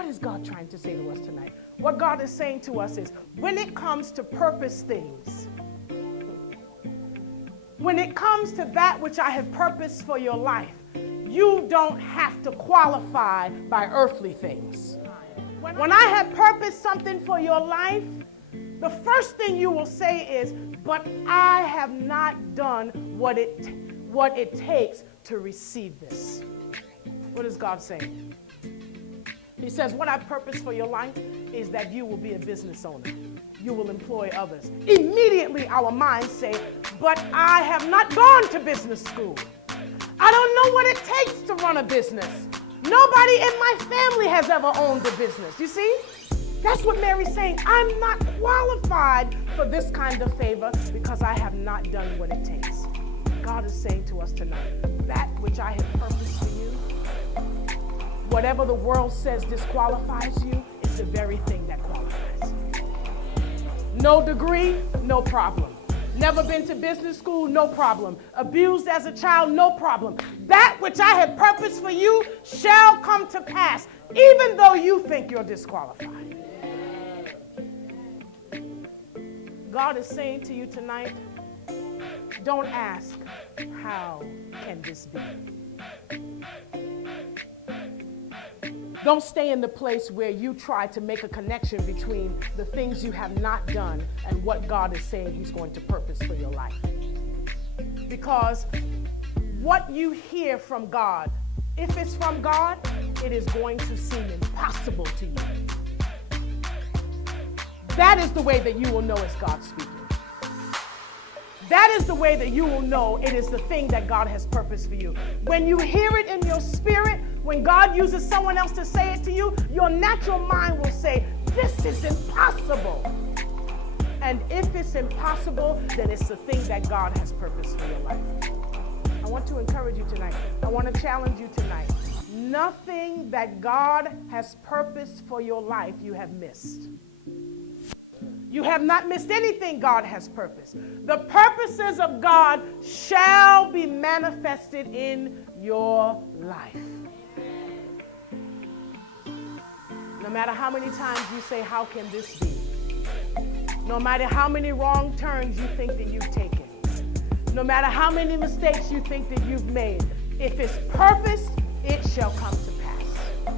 What is God trying to say to us tonight? What God is saying to us is, when it comes to purpose things, when it comes to that which I have purposed for your life, you don't have to qualify by earthly things. When I have purposed something for your life, the first thing you will say is, but I have not done what it takes to receive this. What is God saying? He says, what I purpose for your life is that you will be a business owner. You will employ others. Immediately our minds say, but I have not gone to business school. I don't know what it takes to run a business. Nobody in my family has ever owned a business. You see? That's what Mary's saying. I'm not qualified for this kind of favor because I have not done what it takes. God is saying to us tonight, that which I have purposed for you, whatever the world says disqualifies you, is the very thing that qualifies you. No degree, no problem. Never been to business school, no problem. Abused as a child, no problem. That which I have purposed for you shall come to pass, even though you think you're disqualified. God is saying to you tonight, don't ask, how can this be? Don't stay in the place where you try to make a connection between the things you have not done and what God is saying he's going to purpose for your life. Because what you hear from God, if it's from God, it is going to seem impossible to you. That is the way that you will know it's God speaking. That is the way that you will know it is the thing that God has purposed for you. When you hear it in your spirit, when God uses someone else to say it to you, your natural mind will say, this is impossible. And if it's impossible, then it's the thing that God has purposed for your life. I want to encourage you tonight. I want to challenge you tonight. Nothing that God has purposed for your life you have missed. You have not missed anything God has purposed. The purposes of God shall be manifested in your life. No matter how many times you say, how can this be? No matter how many wrong turns you think that you've taken. No matter how many mistakes you think that you've made. If it's purposed, it shall come to pass.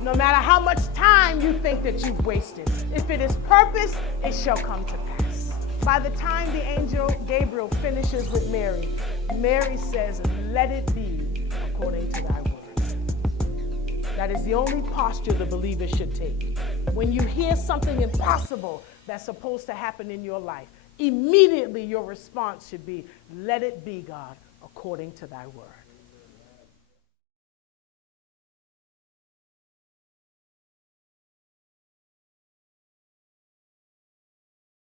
No matter how much time you think that you've wasted. If it is purposed, it shall come to pass. By the time the angel Gabriel finishes with Mary, Mary says, let it be according to thy word. That is the only posture the believer should take. When you hear something impossible that's supposed to happen in your life, immediately your response should be, let it be, God, according to thy word.